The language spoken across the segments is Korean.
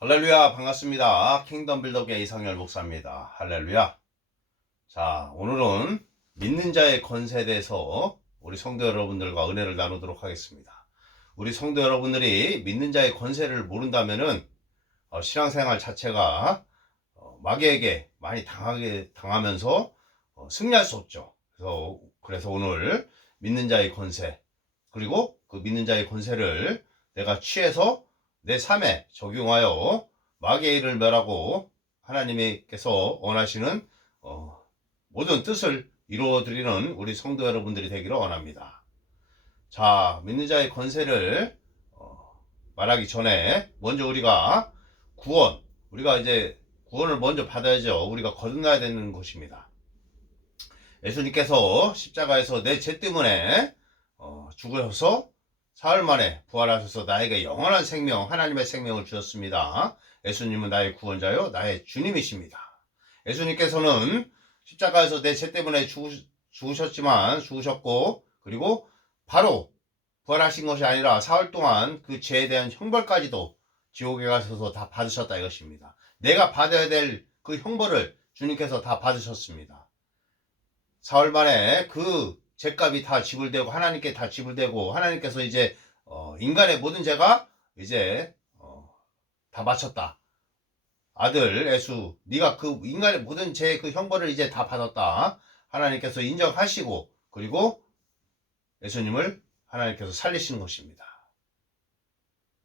할렐루야, 반갑습니다. 킹덤 빌더의 이상열 목사입니다. 할렐루야. 자, 오늘은 믿는 자의 권세에 대해서 우리 성도 여러분들과 은혜를 나누도록 하겠습니다. 우리 성도 여러분들이 믿는 자의 권세를 모른다면은 신앙생활 자체가 마귀에게 많이 당하면서 승리할 수 없죠. 그래서 오늘 믿는 자의 권세, 그리고 그 믿는 자의 권세를 내가 취해서 내 삶에 적용하여 마귀의 일을 멸하고 하나님께서 원하시는 모든 뜻을 이루어드리는 우리 성도 여러분들이 되기를 원합니다. 자, 믿는 자의 권세를 말하기 전에 먼저 우리가 우리가 이제 구원을 먼저 받아야죠. 우리가 거듭나야 되는 것입니다. 예수님께서 십자가에서 내 죄 때문에 죽으셔서 사흘 만에 부활하셔서 나에게 영원한 생명, 하나님의 생명을 주셨습니다. 예수님은 나의 구원자요, 나의 주님이십니다. 예수님께서는 십자가에서 내 죄 때문에 죽으셨고, 그리고 바로 부활하신 것이 아니라 사흘 동안 그 죄에 대한 형벌까지도 지옥에 가셔서 다 받으셨다 이것입니다. 내가 받아야 될 그 형벌을 주님께서 다 받으셨습니다. 사흘 만에 그 죄값이 다 지불되고 하나님께 다 지불되고 하나님께서 이제 인간의 모든 죄가 이제 다 마쳤다. 아들 예수, 네가 그 인간의 모든 죄의 그 형벌을 이제 다 받았다. 하나님께서 인정하시고 그리고 예수님을 하나님께서 살리시는 것입니다.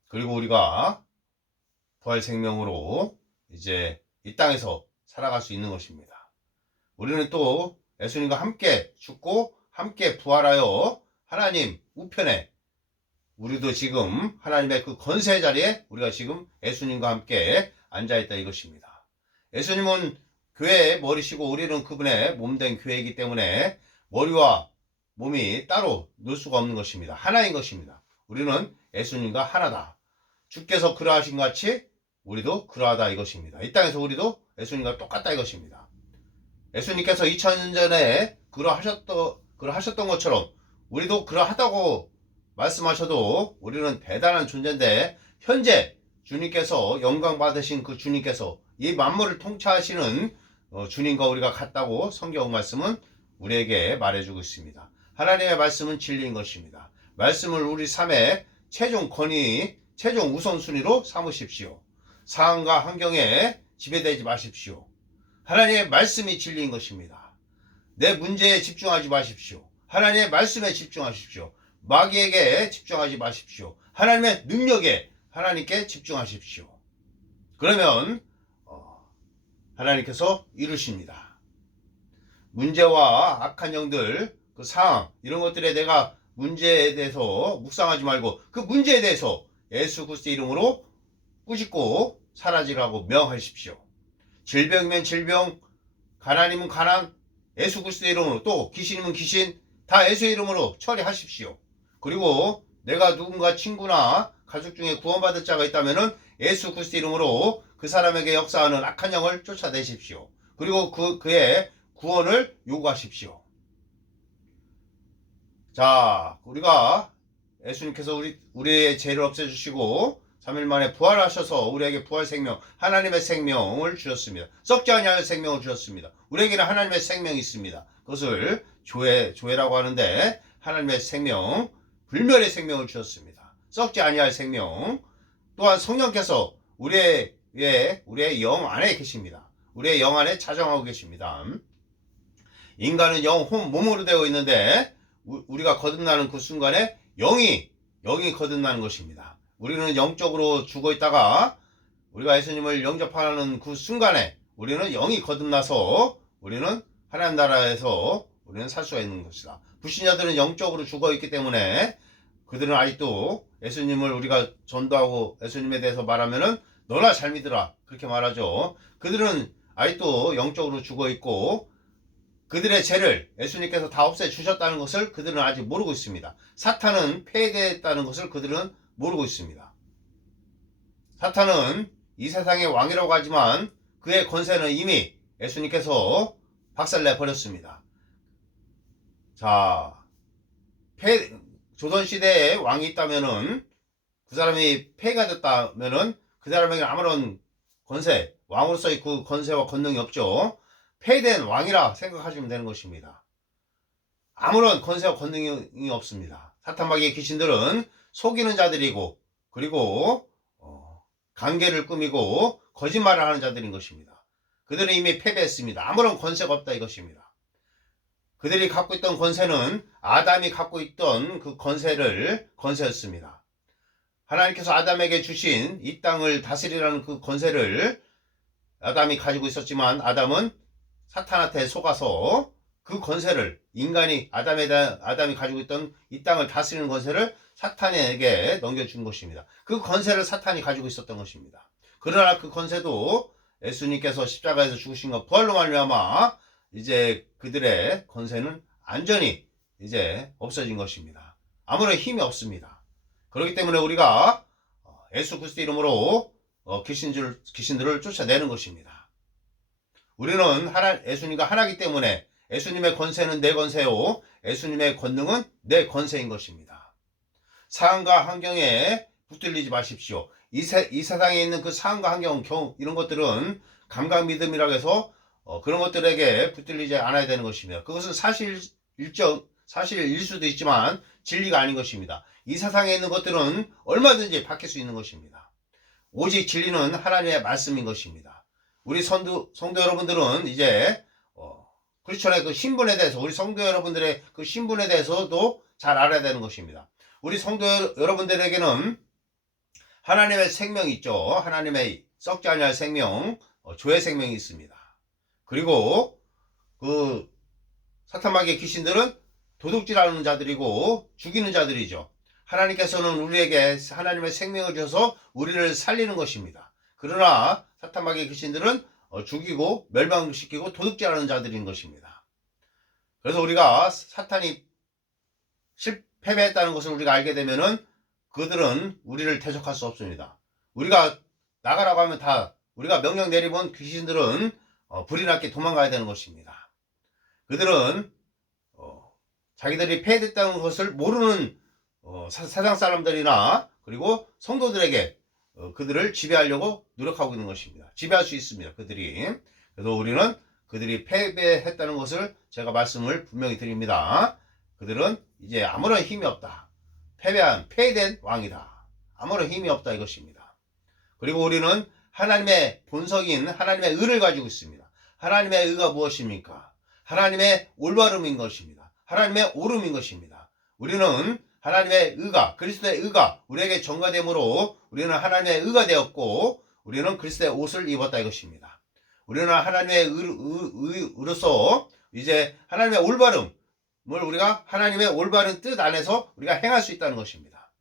그리고 우리가 부활 생명으로 이제 이 땅에서 살아갈 수 있는 것입니다. 우리는 또 예수님과 함께 죽고 함께 부활하여 하나님 우편에 우리도 지금 하나님의 그 권세 자리에 우리가 지금 예수님과 함께 앉아있다 이것입니다. 예수님은 교회의 머리시고 우리는 그분의 몸된 교회이기 때문에 머리와 몸이 따로 놓을 수가 없는 것입니다. 하나인 것입니다. 우리는 예수님과 하나다. 주께서 그러하신 것 같이 우리도 그러하다 이것입니다. 이 땅에서 우리도 예수님과 똑같다 이것입니다. 예수님께서 2000년 전에 그러하셨던 것처럼 우리도 그러하다고 말씀하셔도 우리는 대단한 존재인데 현재 주님께서 영광 받으신 그 주님께서 이 만물을 통치하시는 주님과 우리가 같다고 성경 말씀은 우리에게 말해주고 있습니다. 하나님의 말씀은 진리인 것입니다. 말씀을 우리 삶의 최종 권위, 최종 우선순위로 삼으십시오. 상황과 환경에 지배되지 마십시오. 하나님의 말씀이 진리인 것입니다. 내 문제에 집중하지 마십시오. 하나님의 말씀에 집중하십시오. 마귀에게 집중하지 마십시오. 하나님의 능력에 하나님께 집중하십시오. 그러면 하나님께서 이루십니다. 문제와 악한 영들, 그 상황 이런 것들에 내가 문제에 대해서 묵상하지 말고 그 문제에 대해서 예수 그리스도의 이름으로 꾸짖고 사라지라고 명하십시오. 질병이면 질병, 가난이면 가난, 예수 그리스도의 이름으로 또 귀신이면 귀신 다 예수의 이름으로 처리하십시오. 그리고 내가 누군가 친구나 가족 중에 구원받을 자가 있다면은 예수 그리스도의 이름으로 그 사람에게 역사하는 악한 영을 쫓아내십시오. 그리고 그의 구원을 요구하십시오. 자, 우리가 예수님께서 우리의 죄를 없애주시고 3일 만에 부활하셔서 우리에게 부활 생명, 하나님의 생명을 주셨습니다. 썩지 아니할 생명을 주셨습니다. 우리에게는 하나님의 생명이 있습니다. 그것을 조회라고 하는데 하나님의 생명, 불멸의 생명을 주셨습니다. 썩지 아니할 생명. 또한 성령께서 우리의 영 안에 계십니다. 우리의 영 안에 자정하고 계십니다. 인간은 영, 몸으로 되어 있는데 우리가 거듭나는 그 순간에 영이 거듭나는 것입니다. 우리는 영적으로 죽어 있다가 우리가 예수님을 영접하는 그 순간에 우리는 영이 거듭나서 우리는 하나님 나라에서 우리는 살 수가 있는 것이다. 불신자들은 영적으로 죽어 있기 때문에 그들은 아직도 예수님을 우리가 전도하고 예수님에 대해서 말하면은 너나 잘 믿으라 그렇게 말하죠. 그들은 아직도 영적으로 죽어 있고 그들의 죄를 예수님께서 다 없애주셨다는 것을 그들은 아직 모르고 있습니다. 사탄은 폐해됐다는 것을 그들은 모르고 있습니다. 사탄은 이 세상의 왕이라고 하지만 그의 권세는 이미 예수님께서 박살내 버렸습니다. 자, 조선시대에 왕이 있다면은 그 사람이 폐해가 됐다면은 그 사람에게는 아무런 권세, 왕으로서의 그 권세와 권능이 없죠. 폐된 왕이라 생각하시면 되는 것입니다. 아무런 권세와 권능이 없습니다. 사탄마귀의 귀신들은 속이는 자들이고, 그리고 관계를 꾸미고 거짓말을 하는 자들인 것입니다. 그들은 이미 패배했습니다. 아무런 권세가 없다 이것입니다. 그들이 갖고 있던 권세는 아담이 갖고 있던 그 권세였습니다. 하나님께서 아담에게 주신 이 땅을 다스리라는 그 권세를 아담이 가지고 있었지만, 아담은 사탄한테 속아서 그 권세를, 아담이 가지고 있던 이 땅을 다스리는 권세를 사탄에게 넘겨준 것입니다. 그 권세를 사탄이 가지고 있었던 것입니다. 그러나 그 권세도 예수님께서 십자가에서 죽으신 것 부활로 말미암아 이제 그들의 권세는 완전히 이제 없어진 것입니다. 아무런 힘이 없습니다. 그렇기 때문에 우리가 예수 그리스도 이름으로 귀신들을 쫓아내는 것입니다. 우리는 예수님과 하나이기 때문에 예수님의 권세는 내 권세요, 예수님의 권능은 내 권세인 것입니다. 상황과 환경에 붙들리지 마십시오. 이 세상에 있는 그 상황과 환경, 이런 것들은 감각 믿음이라고 해서 그런 것들에게 붙들리지 않아야 되는 것입니다. 그것은 사실일 수도 있지만 진리가 아닌 것입니다. 이 세상에 있는 것들은 얼마든지 바뀔 수 있는 것입니다. 오직 진리는 하나님의 말씀인 것입니다. 우리 성도 여러분들은 이제 크리스천의 그 신분에 대해서, 우리 성도 여러분들의 그 신분에 대해서도 잘 알아야 되는 것입니다. 우리 성도 여러분들에게는 하나님의 생명이 있죠. 하나님의 썩지 아니할 생명, 조의 생명이 있습니다. 그리고 그 사탄마귀의 귀신들은 도둑질하는 자들이고 죽이는 자들이죠. 하나님께서는 우리에게 하나님의 생명을 주셔서 우리를 살리는 것입니다. 그러나 사탄마귀의 귀신들은 죽이고 멸망시키고 도둑질하는 자들인 것입니다. 그래서 우리가 사탄이 패배했다는 것을 우리가 알게 되면은 그들은 우리를 대적할 수 없습니다. 우리가 나가라고 하면 다, 우리가 명령 내리면 귀신들은 불이 났게 도망가야 되는 것입니다. 그들은 자기들이 패배했다는 것을 모르는 세상 사람들이나 그리고 성도들에게 그들을 지배하려고 노력하고 있는 것입니다. 지배할 수 있습니다. 그들이. 그래서 우리는 그들이 패배했다는 것을 제가 말씀을 분명히 드립니다. 그들은 이제 아무런 힘이 없다. 패배된 왕이다. 아무런 힘이 없다 이것입니다. 그리고 우리는 하나님의 본성인 하나님의 의를 가지고 있습니다. 하나님의 의가 무엇입니까? 하나님의 올바름인 것입니다. 하나님의 옳음인 것입니다. 우리는 하나님의 의가, 그리스도의 의가 우리에게 전가됨으로 우리는 하나님의 의가 되었고, 우리는 그리스도의 옷을 입었다 이것입니다. 우리는 하나님의 의로서 이제 하나님의 올바름을, 우리가 하나님의 올바른 뜻 안에서 우리가 행할 수 있다는 것입니다.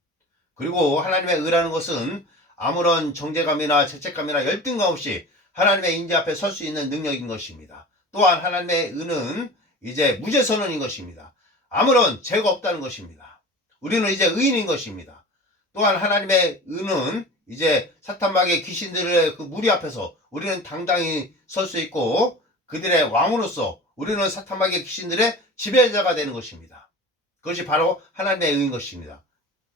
그리고 하나님의 의라는 것은 아무런 정죄감이나 죄책감이나 열등감 없이 하나님의 인재 앞에 설 수 있는 능력인 것입니다. 또한 하나님의 의는 이제 무죄 선언인 것입니다. 아무런 죄가 없다는 것입니다. 우리는 이제 의인인 것입니다. 또한 하나님의 의는 이제 사탄마귀의 귀신들의 그 무리 앞에서 우리는 당당히 설 수 있고, 그들의 왕으로서 우리는 사탄마귀의 귀신들의 지배자가 되는 것입니다. 그것이 바로 하나님의 의인 것입니다.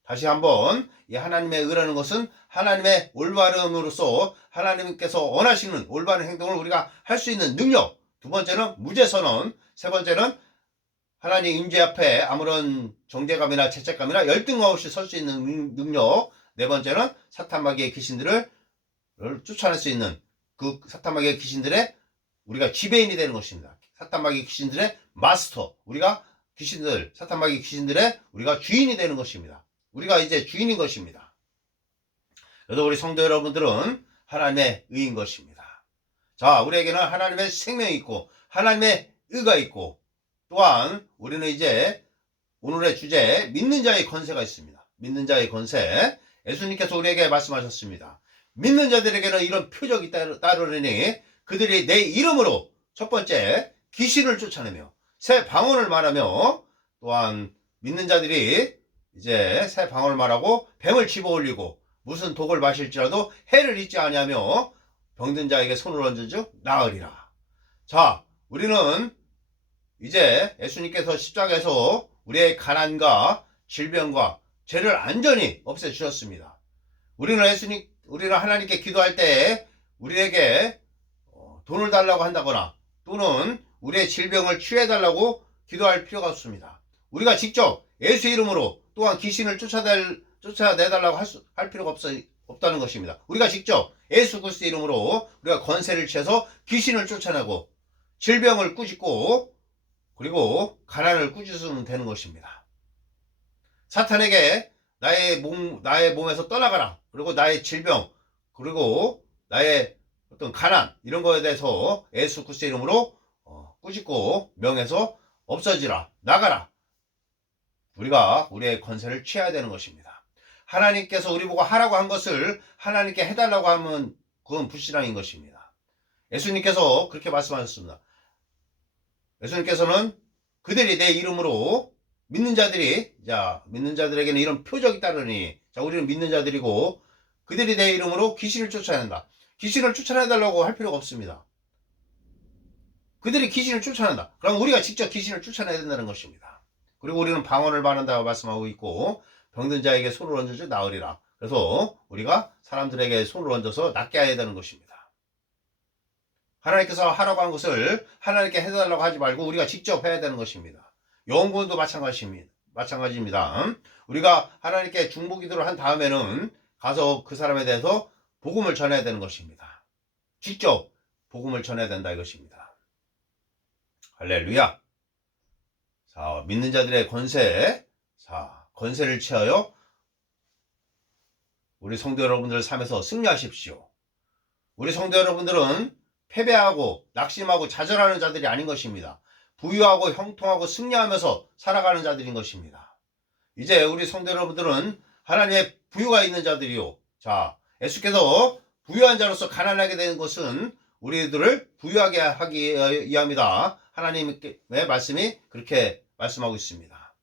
다시 한번, 이 하나님의 의라는 것은 하나님의 올바름으로서 하나님께서 원하시는 올바른 행동을 우리가 할 수 있는 능력. 두 번째는 무죄 선언. 세 번째는 하나님 임재 앞에 아무런 정죄감이나 죄책감이나 열등감 없이 설 수 있는 능력. 네 번째는 사탄마귀의 귀신들을 쫓아낼 수 있는 그 사탄마귀의 귀신들의 우리가 지배인이 되는 것입니다. 사탄마귀 귀신들의 마스터. 우리가 사탄마귀 귀신들의 우리가 주인이 되는 것입니다. 우리가 이제 주인인 것입니다. 그래서 우리 성도 여러분들은 하나님의 의인 것입니다. 자, 우리에게는 하나님의 생명이 있고 하나님의 의가 있고, 또한 우리는 이제 오늘의 주제, 믿는 자의 권세가 있습니다. 믿는 자의 권세. 예수님께서 우리에게 말씀하셨습니다. 믿는 자들에게는 이런 표적이 따르니 그들이 내 이름으로 첫 번째 귀신을 쫓아내며 새 방언을 말하며, 또한 믿는 자들이 이제 새 방언을 말하고 뱀을 집어올리고 무슨 독을 마실지라도 해를 잊지 아니하며 병든 자에게 손을 얹은즉 나으리라. 자, 우리는 이제 예수님께서 십자가에서 우리의 가난과 질병과 죄를 안전히 없애주셨습니다. 우리는 우리는 하나님께 기도할 때 우리에게 돈을 달라고 한다거나 또는 우리의 질병을 치유해달라고 기도할 필요가 없습니다. 우리가 직접 예수 이름으로 또한 귀신을 쫓아내달라고 할 필요가 없다는 것입니다. 우리가 직접 예수 그리스도 이름으로 우리가 권세를 취해서 귀신을 쫓아내고 질병을 꾸짖고 그리고 가난을 꾸짖으면 되는 것입니다. 사탄에게 나의 몸에서 떠나가라. 그리고 나의 질병, 그리고 나의 어떤 가난, 이런 거에 대해서 예수 그리스도 이름으로 꾸짖고 명해서 없어지라, 나가라. 우리가 우리의 권세를 취해야 되는 것입니다. 하나님께서 우리 보고 하라고 한 것을 하나님께 해달라고 하면 그건 불신앙인 것입니다. 예수님께서 그렇게 말씀하셨습니다. 예수님께서는 그들이 내 이름으로 믿는 자들에게는 이런 표적이 따르니, 우리는 믿는 자들이고 그들이 내 이름으로 귀신을 쫓아낸다. 귀신을 쫓아내달라고 할 필요가 없습니다. 그들이 귀신을 쫓아낸다. 그럼 우리가 직접 귀신을 쫓아내야 된다는 것입니다. 그리고 우리는 방언을 받는다고 말씀하고 있고 병든 자에게 손을 얹어줘 나으리라. 그래서 우리가 사람들에게 손을 얹어서 낫게 해야 되는 것입니다. 하나님께서 하라고 한 것을 하나님께 해달라고 하지 말고 우리가 직접 해야 되는 것입니다. 영혼구원도 마찬가지입니다. 우리가 하나님께 중보기도를 한 다음에는 가서 그 사람에 대해서 복음을 전해야 되는 것입니다. 직접 복음을 전해야 된다 이것입니다. 할렐루야. 자, 믿는 자들의 권세를 취하여 우리 성도 여러분들 삶에서 승리하십시오. 우리 성도 여러분들은 패배하고 낙심하고 좌절하는 자들이 아닌 것입니다. 부유하고 형통하고 승리하면서 살아가는 자들인 것입니다. 이제 우리 성도 여러분들은 하나님의 부유가 있는 자들이요. 자, 예수께서 부유한 자로서 가난하게 된 것은 우리들을 부유하게 하기 위함이다. 하나님의 말씀이 그렇게 말씀하고 있습니다.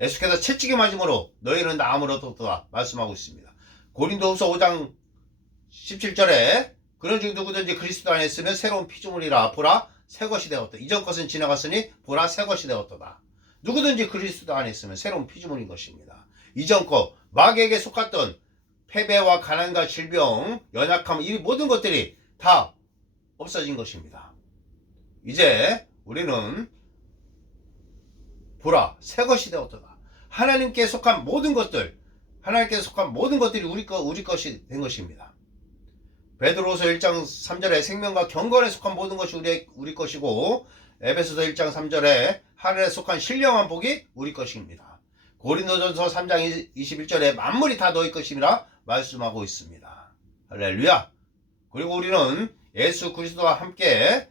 예수께서 채찍에 맞음으로 너희는 나음을 얻었다 말씀하고 있습니다. 고린도후서 5장 17절에 그런 중 누구든지 그리스도 안에 있으면 새로운 피조물이라. 보라 새 것이 되었다. 이전 것은 지나갔으니 보라 새 것이 되었다. 누구든지 그리스도 안에 있으면 새로운 피조물인 것입니다. 이전 것, 마귀에게 속았던 패배와 가난과 질병, 연약함, 이 모든 것들이 다 없어진 것입니다. 이제 우리는 보라 새 것이 되었다. 하나님께 속한 모든 것들이 우리 것이 된 것입니다. 베드로서 1장 3절에 생명과 경건에 속한 모든 것이 우리 것이고, 에베소서 1장 3절에 하늘에 속한 신령한 복이 우리 것입니다. 고린도전서 3장 21절에 만물이 다 너희 것임이라 말씀하고 있습니다. 할렐루야. 그리고 우리는 예수 그리스도와 함께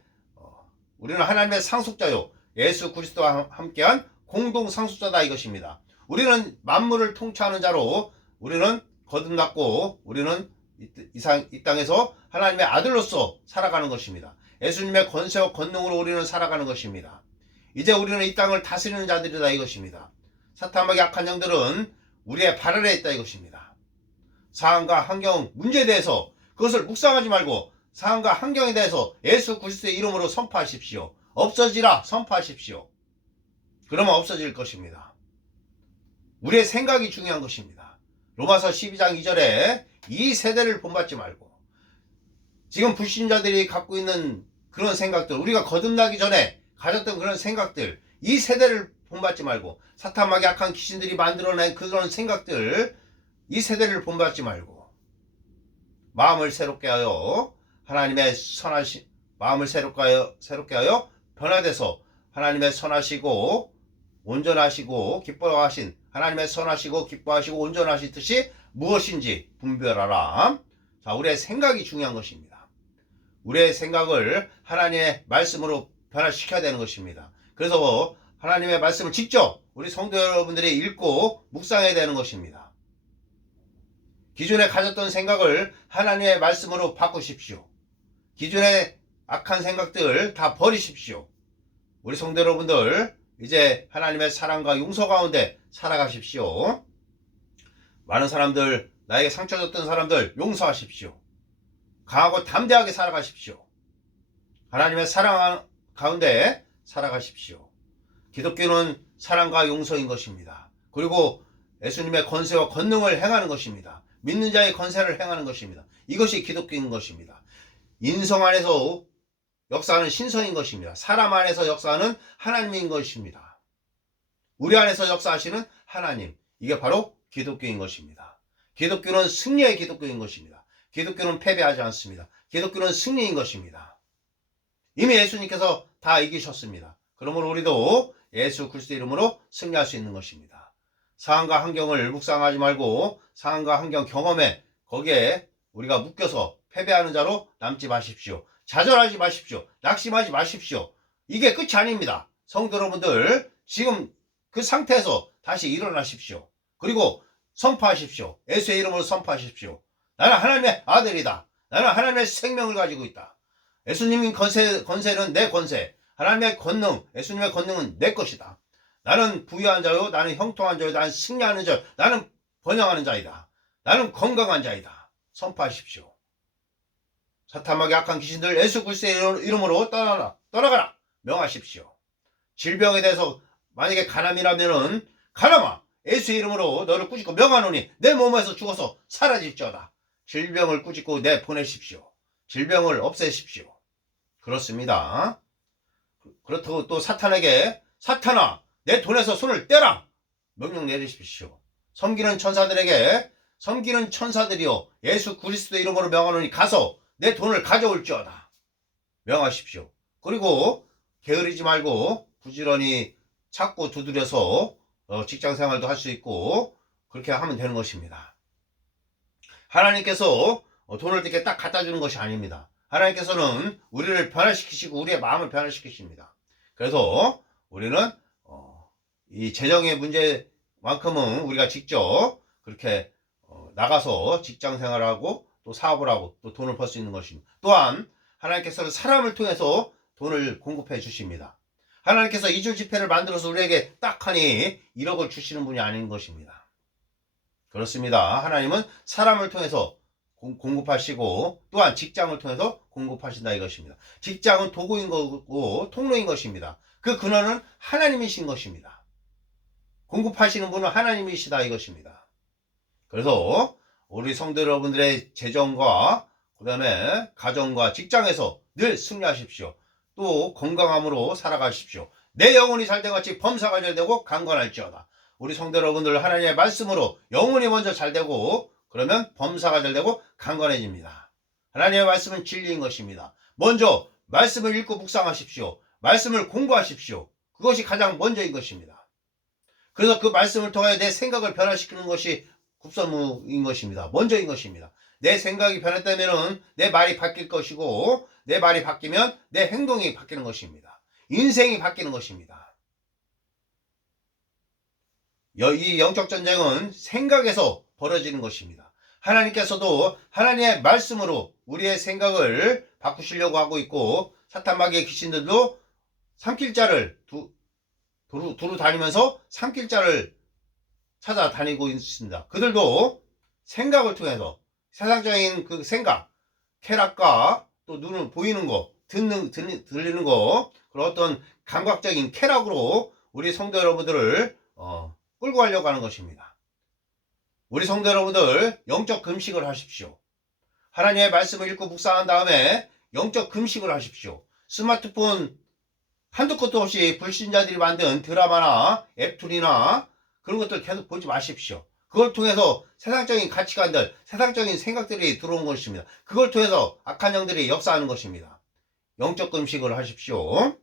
우리는 하나님의 상속자요, 예수 그리스도와 함께한 공동 상속자다 이것입니다. 우리는 만물을 통치하는 자로 우리는 거듭났고 우리는 이 땅에서 하나님의 아들로서 살아가는 것입니다. 예수님의 권세와 권능으로 우리는 살아가는 것입니다. 이제 우리는 이 땅을 다스리는 자들이다 이것입니다. 사탄마귀 악한 영들은 우리의 발 아래에 있다 이것입니다. 상황과 환경 문제에 대해서 그것을 묵상하지 말고 상황과 환경에 대해서 예수 그리스도의 이름으로 선포하십시오. 없어지라 선포하십시오. 그러면 없어질 것입니다. 우리의 생각이 중요한 것입니다. 로마서 12장 2절에 이 세대를 본받지 말고, 지금 불신자들이 갖고 있는 그런 생각들, 우리가 거듭나기 전에 가졌던 그런 생각들, 이 세대를 본받지 말고, 사탄마귀 악한 귀신들이 만들어낸 그런 생각들, 이 세대를 본받지 말고 마음을 새롭게 하여 하나님의 선하신 마음을 새롭게 하여 변화돼서 하나님의 선하시고 온전하시고 기뻐하신 하나님의 선하시고 기뻐하시고 온전하신 뜻이 무엇인지 분별하라. 자, 우리의 생각이 중요한 것입니다. 우리의 생각을 하나님의 말씀으로 변화시켜야 되는 것입니다. 그래서 하나님의 말씀을 직접 우리 성도 여러분들이 읽고 묵상해야 되는 것입니다. 기존에 가졌던 생각을 하나님의 말씀으로 바꾸십시오. 기존의 악한 생각들 다 버리십시오. 우리 성도 여러분들 이제 하나님의 사랑과 용서 가운데 살아가십시오. 많은 사람들, 나에게 상처 줬던 사람들 용서하십시오. 강하고 담대하게 살아가십시오. 하나님의 사랑 가운데 살아가십시오. 기독교는 사랑과 용서인 것입니다. 그리고 예수님의 권세와 권능을 행하는 것입니다. 믿는 자의 권세를 행하는 것입니다. 이것이 기독교인 것입니다. 인성 안에서 역사하는 신성인 것입니다. 사람 안에서 역사하는 하나님인 것입니다. 우리 안에서 역사하시는 하나님, 이게 바로 기독교인 것입니다. 기독교는 승리의 기독교인 것입니다. 기독교는 패배하지 않습니다. 기독교는 승리인 것입니다. 이미 예수님께서 다 이기셨습니다. 그러므로 우리도 예수 그리스도 이름으로 승리할 수 있는 것입니다. 상황과 환경을 묵상하지 말고 상황과 환경 경험에 거기에 우리가 묶여서 패배하는 자로 남지 마십시오. 좌절하지 마십시오. 낙심하지 마십시오. 이게 끝이 아닙니다. 성도 여러분들, 지금 그 상태에서 다시 일어나십시오. 그리고 선포하십시오. 예수의 이름으로 선포하십시오. 나는 하나님의 아들이다. 나는 하나님의 생명을 가지고 있다. 예수님의 권세는 내 권세. 하나님의 권능, 예수님의 권능은 내 것이다. 나는 부유한 자요, 나는 형통한 자요, 나는 승리하는 자, 나는 번영하는 자이다. 나는 건강한 자이다. 선포하십시오. 사탄마귀 악한 귀신들 예수 그리스도의 이름으로 떠나가라 명하십시오. 질병에 대해서 만약에 가람이라면은 가람아 예수의 이름으로 너를 꾸짖고 명하노니 내 몸에서 죽어서 사라질지어다. 질병을 꾸짖고 내보내십시오. 질병을 없애십시오. 그렇습니다. 그렇다고 또 사탄에게 사탄아 내 돈에서 손을 떼라 명령 내리십시오. 섬기는 천사들이여 예수 그리스도 이름으로 명하노니 가서 내 돈을 가져올지어다 명하십시오. 그리고 게으르지 말고 부지런히 찾고 두드려서 직장생활도 할 수 있고 그렇게 하면 되는 것입니다. 하나님께서 돈을 이렇게 딱 갖다 주는 것이 아닙니다. 하나님께서는 우리를 변화시키시고 우리의 마음을 변화시키십니다. 그래서 우리는 이 재정의 문제만큼은 우리가 직접 그렇게 나가서 직장생활하고 또 사업을 하고 또 돈을 벌 수 있는 것입니다. 또한 하나님께서는 사람을 통해서 돈을 공급해 주십니다. 하나님께서 이주 지폐를 만들어서 우리에게 딱 하니 1억을 주시는 분이 아닌 것입니다. 그렇습니다. 하나님은 사람을 통해서 공급하시고 또한 직장을 통해서 공급하신다 이것입니다. 직장은 도구인 거고 통로인 것입니다. 그 근원은 하나님이신 것입니다. 공급하시는 분은 하나님이시다 이것입니다. 그래서 우리 성도 여러분들의 재정과 그 다음에 가정과 직장에서 늘 승리하십시오. 또 건강함으로 살아가십시오. 내 영혼이 잘된 같이 범사가 잘되고 강건할지어다. 우리 성도 여러분들 하나님의 말씀으로 영혼이 먼저 잘되고 그러면 범사가 잘되고 강건해집니다. 하나님의 말씀은 진리인 것입니다. 먼저 말씀을 읽고 묵상하십시오. 말씀을 공부하십시오. 그것이 가장 먼저인 것입니다. 그래서 그 말씀을 통해 내 생각을 변화시키는 것이 급선무인 것입니다. 먼저인 것입니다. 내 생각이 변했다면 내 말이 바뀔 것이고 내 말이 바뀌면 내 행동이 바뀌는 것입니다. 인생이 바뀌는 것입니다. 이 영적 전쟁은 생각에서 벌어지는 것입니다. 하나님께서도 하나님의 말씀으로 우리의 생각을 바꾸시려고 하고 있고 사탄마귀의 귀신들도 삼킬 자를 두루 다니면서 삼킬 자를 찾아다니고 있습니다. 그들도 생각을 통해서 세상적인 그 생각, 쾌락과 또 눈을 보이는 거, 들리는 거, 그런 어떤 감각적인 쾌락으로 우리 성도 여러분들을 끌고 가려고 하는 것입니다. 우리 성도 여러분들 영적 금식을 하십시오. 하나님의 말씀을 읽고 묵상한 다음에 영적 금식을 하십시오. 스마트폰 한두 것도 없이 불신자들이 만든 드라마나 앱툴이나 그런 것들 계속 보지 마십시오. 그걸 통해서 세상적인 가치관들, 세상적인 생각들이 들어온 것입니다. 그걸 통해서 악한 영들이 역사하는 것입니다. 영적 금식을 하십시오.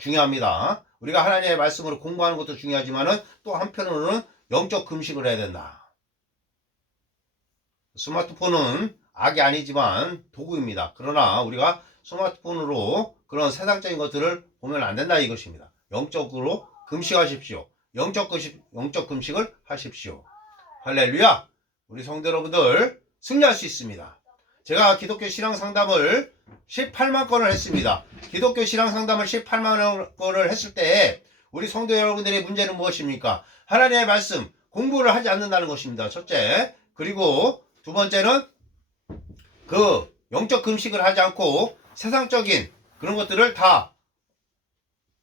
중요합니다. 우리가 하나님의 말씀으로 공부하는 것도 중요하지만 또 한편으로는 영적 금식을 해야 된다. 스마트폰은 악이 아니지만 도구입니다. 그러나 우리가 스마트폰으로 그런 세상적인 것들을 보면 안 된다 이것입니다. 영적으로 금식하십시오. 영적 금식을 하십시오. 할렐루야! 우리 성도 여러분들 승리할 수 있습니다. 제가 기독교 신앙 상담을 18만 건을 했습니다. 기독교 신앙 상담을 18만 건을 했을 때 우리 성도 여러분들의 문제는 무엇입니까? 하나님의 말씀 공부를 하지 않는다는 것입니다. 첫째. 그리고 두 번째는 그 영적 금식을 하지 않고 세상적인 그런 것들을 다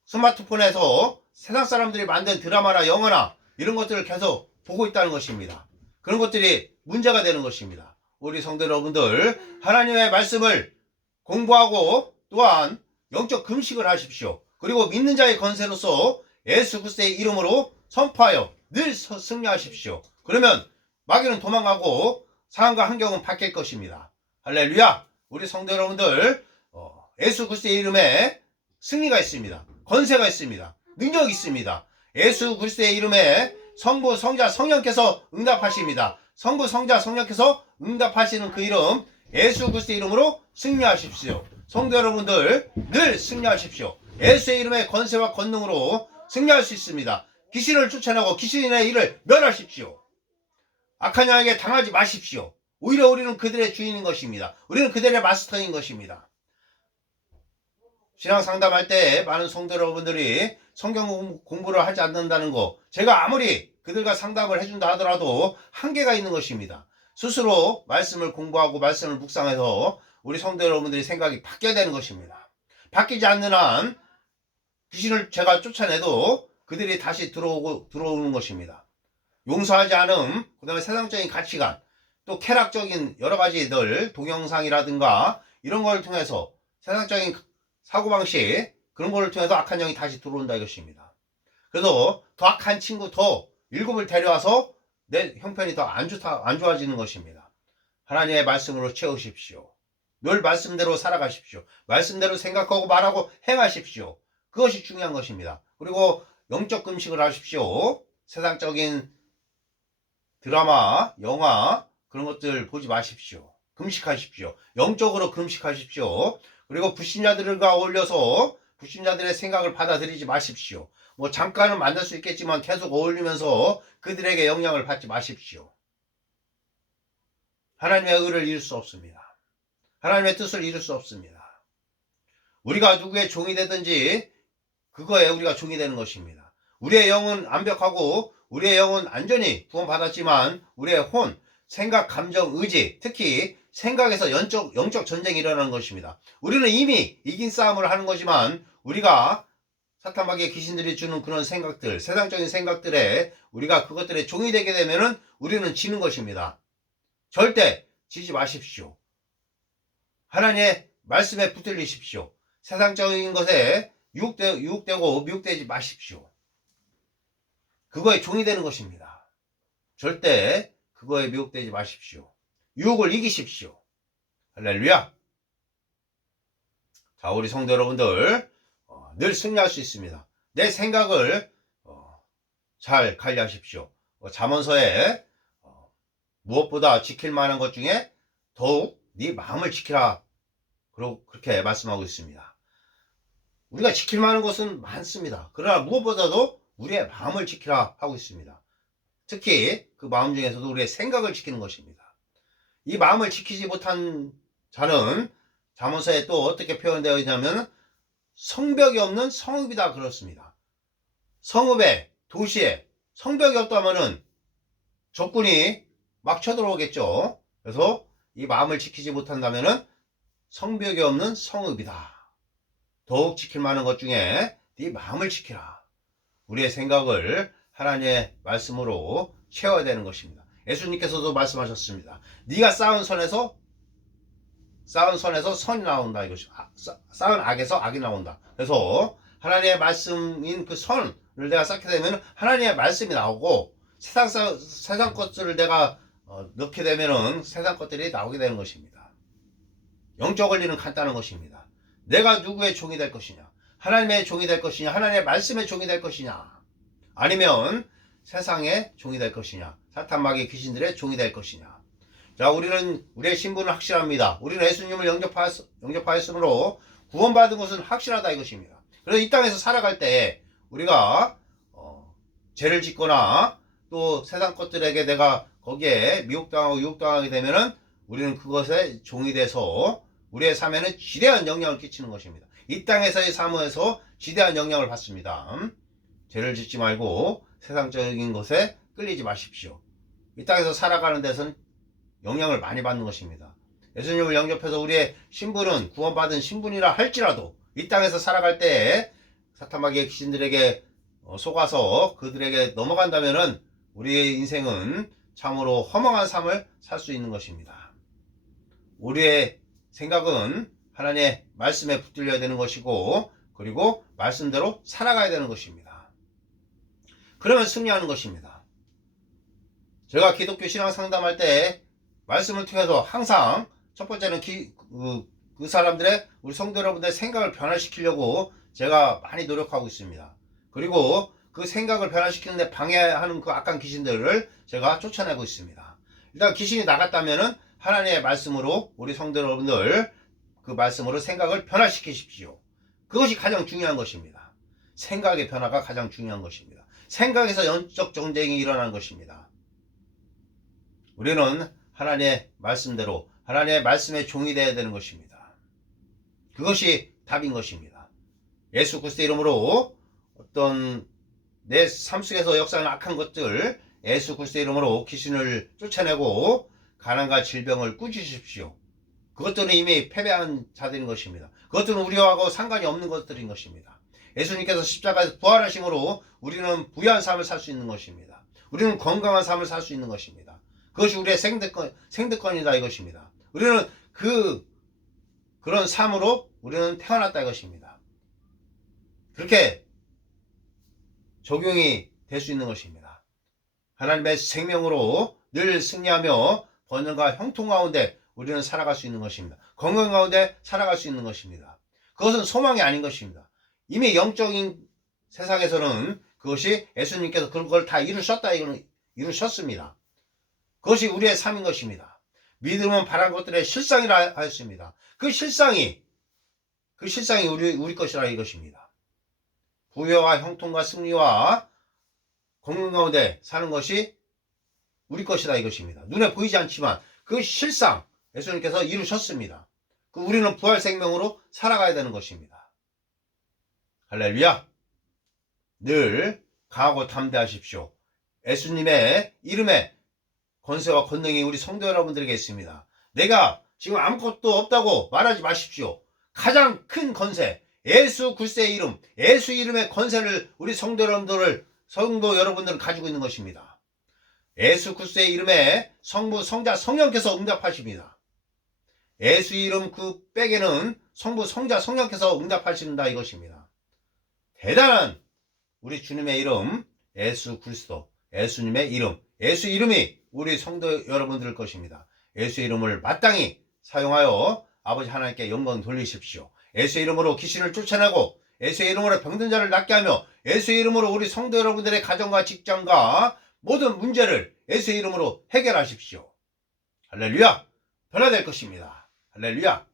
스마트폰에서 세상 사람들이 만든 드라마나 영화나 이런 것들을 계속 보고 있다는 것입니다. 그런 것들이 문제가 되는 것입니다. 우리 성도 여러분들, 하나님의 말씀을 공부하고 또한 영적 금식을 하십시오. 그리고 믿는 자의 건세로서 예수 그리스도의 이름으로 선포하여 늘 승리하십시오. 그러면 마귀는 도망가고 상황과 환경은 바뀔 것입니다. 할렐루야. 우리 성도 여러분들, 예수 그리스도의 이름에 승리가 있습니다. 건세가 있습니다. 능력이 있습니다. 예수 그리스도의 이름에 성부, 성자, 성령께서 응답하십니다. 성부, 성자, 성령께서 응답하시는 그 이름, 예수 그리스도의 이름으로 승리하십시오. 성도 여러분들, 늘 승리하십시오. 예수의 이름의 건세와 권능으로 승리할 수 있습니다. 귀신을 쫓아내고 귀신의 일을 멸하십시오. 악한 영에게 당하지 마십시오. 오히려 우리는 그들의 주인인 것입니다. 우리는 그들의 마스터인 것입니다. 신앙 상담할 때 많은 성도 여러분들이 성경 공부를 하지 않는다는 거, 제가 아무리 그들과 상담을 해준다 하더라도 한계가 있는 것입니다. 스스로 말씀을 공부하고 말씀을 묵상해서 우리 성도 여러분들의 생각이 바뀌어야 되는 것입니다. 바뀌지 않는 한 귀신을 제가 쫓아내도 그들이 다시 들어오는 것입니다. 용서하지 않음, 그 다음에 세상적인 가치관, 또 쾌락적인 여러 가지들, 동영상이라든가 이런 걸 통해서 세상적인 사고방식, 그런 걸 통해서 악한 영이 다시 들어온다 이것입니다. 그래서 더 악한 친구 더 일곱을 데려와서 내 형편이 더 안 좋아지는 것입니다. 하나님의 말씀으로 채우십시오. 늘 말씀대로 살아가십시오. 말씀대로 생각하고 말하고 행하십시오. 그것이 중요한 것입니다. 그리고 영적 금식을 하십시오. 세상적인 드라마, 영화 그런 것들 보지 마십시오. 금식하십시오. 영적으로 금식하십시오. 그리고 불신자들과 어울려서 불신자들의 생각을 받아들이지 마십시오. 뭐 잠깐은 만날 수 있겠지만 계속 어울리면서 그들에게 영향을 받지 마십시오. 하나님의 의를 이룰 수 없습니다. 하나님의 뜻을 이룰 수 없습니다. 우리가 누구의 종이 되든지 그거에 우리가 종이 되는 것입니다. 우리의 영은 완벽하고 우리의 영은 안전히 구원받았지만 우리의 혼, 생각, 감정, 의지, 특히 생각에서 영적 전쟁이 일어나는 것입니다. 우리는 이미 이긴 싸움을 하는 거지만 우리가 사탄마귀의 귀신들이 주는 그런 생각들, 세상적인 생각들에 우리가 그것들의 종이 되게 되면은 우리는 지는 것입니다. 절대 지지 마십시오. 하나님의 말씀에 붙들리십시오. 세상적인 것에 유혹되고 미혹되지 마십시오. 그거에 종이 되는 것입니다. 절대 그거에 미혹되지 마십시오. 유혹을 이기십시오. 할렐루야. 자, 우리 성도 여러분들 늘 승리할 수 있습니다. 내 생각을 잘 관리하십시오. 잠언서에 무엇보다 지킬 만한 것 중에 더욱 네 마음을 지키라. 그렇게 말씀하고 있습니다. 우리가 지킬 만한 것은 많습니다. 그러나 무엇보다도 우리의 마음을 지키라 하고 있습니다. 특히 그 마음 중에서도 우리의 생각을 지키는 것입니다. 이 마음을 지키지 못한 자는 잠언서에 또 어떻게 표현되어 있냐면 성벽이 없는 성읍이다 그렇습니다. 성읍에 도시에 성벽이 없다면은 적군이 막 쳐들어오겠죠. 그래서 이 마음을 지키지 못한다면은 성벽이 없는 성읍이다. 더욱 지킬 만한 것 중에 네 마음을 지키라. 우리의 생각을 하나님의 말씀으로 채워야 되는 것입니다. 예수님께서도 말씀하셨습니다. 네가 쌓은 선에서 선이 나온다 이것이. 쌓은 악에서 악이 나온다. 그래서 하나님의 말씀인 그 선을 내가 쌓게 되면 하나님의 말씀이 나오고 세상 것들을 내가 넣게 되면은 세상 것들이 나오게 되는 것입니다. 영적 원리는 간단한 것입니다. 내가 누구의 종이 될 것이냐? 하나님의 종이 될 것이냐? 하나님의 말씀의 종이 될 것이냐? 아니면 세상의 종이 될 것이냐? 사탄마귀 귀신들의 종이 될 것이냐? 자, 우리의 신분은 확실합니다. 우리는 예수님을 영접하였으므로 구원받은 것은 확실하다 이것입니다. 그래서 이 땅에서 살아갈 때 우리가 죄를 짓거나 또 세상 것들에게 내가 거기에 미혹당하고 유혹당하게 되면은 우리는 그것에 종이 돼서 우리의 삶에는 지대한 영향을 끼치는 것입니다. 이 땅에서의 삶에서 지대한 영향을 받습니다. 죄를 짓지 말고 세상적인 것에 끌리지 마십시오. 이 땅에서 살아가는 데서는 영향을 많이 받는 것입니다. 예수님을 영접해서 우리의 신분은 구원받은 신분이라 할지라도 이 땅에서 살아갈 때 사탄마귀의 귀신들에게 속아서 그들에게 넘어간다면은 우리의 인생은 참으로 허망한 삶을 살 수 있는 것입니다. 우리의 생각은 하나님의 말씀에 붙들려야 되는 것이고, 그리고 말씀대로 살아가야 되는 것입니다. 그러면 승리하는 것입니다. 제가 기독교 신앙 상담할 때 말씀을 통해서 항상 첫 번째는 그 사람들의, 우리 성도 여러분들의 생각을 변화시키려고 제가 많이 노력하고 있습니다. 그리고 그 생각을 변화시키는데 방해하는 그 악한 귀신들을 제가 쫓아내고 있습니다. 일단 귀신이 나갔다면은 하나님의 말씀으로 우리 성도 여러분들 그 말씀으로 생각을 변화시키십시오. 그것이 가장 중요한 것입니다. 생각의 변화가 가장 중요한 것입니다. 생각에서 영적 전쟁이 일어나는 것입니다. 우리는 하나님의 말씀대로 하나님의 말씀의 종이 되어야 되는 것입니다. 그것이 답인 것입니다. 예수 그리스도 이름으로 어떤 내 삶 속에서 역사하는 악한 것들, 예수 그리스도 이름으로 귀신을 쫓아내고 가난과 질병을 꾸짖으십시오. 그것들은 이미 패배한 자들인 것입니다. 그것들은 우리하고 상관이 없는 것들인 것입니다. 예수님께서 십자가에서 부활하심으로 우리는 부유한 삶을 살 수 있는 것입니다. 우리는 건강한 삶을 살 수 있는 것입니다. 그것이 우리의 생득권이다 이것입니다. 우리는 그런 삶으로 우리는 태어났다 이것입니다. 그렇게 적용이 될 수 있는 것입니다. 하나님의 생명으로 늘 승리하며 번영과 형통 가운데 우리는 살아갈 수 있는 것입니다. 건강 가운데 살아갈 수 있는 것입니다. 그것은 소망이 아닌 것입니다. 이미 영적인 세상에서는 그것이 예수님께서 그걸 다 이루셨습니다. 그것이 우리의 삶인 것입니다. 믿음은 바란 것들의 실상이라 하였습니다. 그 실상이 우리 것이라 이것입니다. 부여와 형통과 승리와 건강 가운데 사는 것이 우리 것이다 이것입니다. 눈에 보이지 않지만 그 실상 예수님께서 이루셨습니다. 우리는 부활 생명으로 살아가야 되는 것입니다. 할렐루야. 늘 강하고 담대하십시오. 예수님의 이름에 권세와 권능이 우리 성도 여러분들에게 있습니다. 내가 지금 아무것도 없다고 말하지 마십시오. 가장 큰 권세, 예수 그리스도의 이름, 예수 이름의 권세를 우리 성도 여러분들은 가지고 있는 것입니다. 예수 그리스도의 이름에 성부, 성자, 성령께서 응답하십니다. 예수 이름 그 백에는 성부, 성자, 성령께서 응답하신다 이것입니다. 대단한 우리 주님의 이름, 예수 그리스도, 예수님의 이름, 예수 이름이 우리 성도 여러분들 것입니다. 예수 이름을 마땅히 사용하여 아버지 하나님께 영광 돌리십시오. 예수 이름으로 귀신을 쫓아내고 예수 이름으로 병든 자를 낫게 하며 예수 이름으로 우리 성도 여러분들의 가정과 직장과 모든 문제를 예수 이름으로 해결하십시오. 할렐루야. 변화될 것입니다. 할렐루야.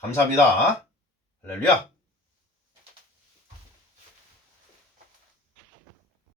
감사합니다. 할렐루야.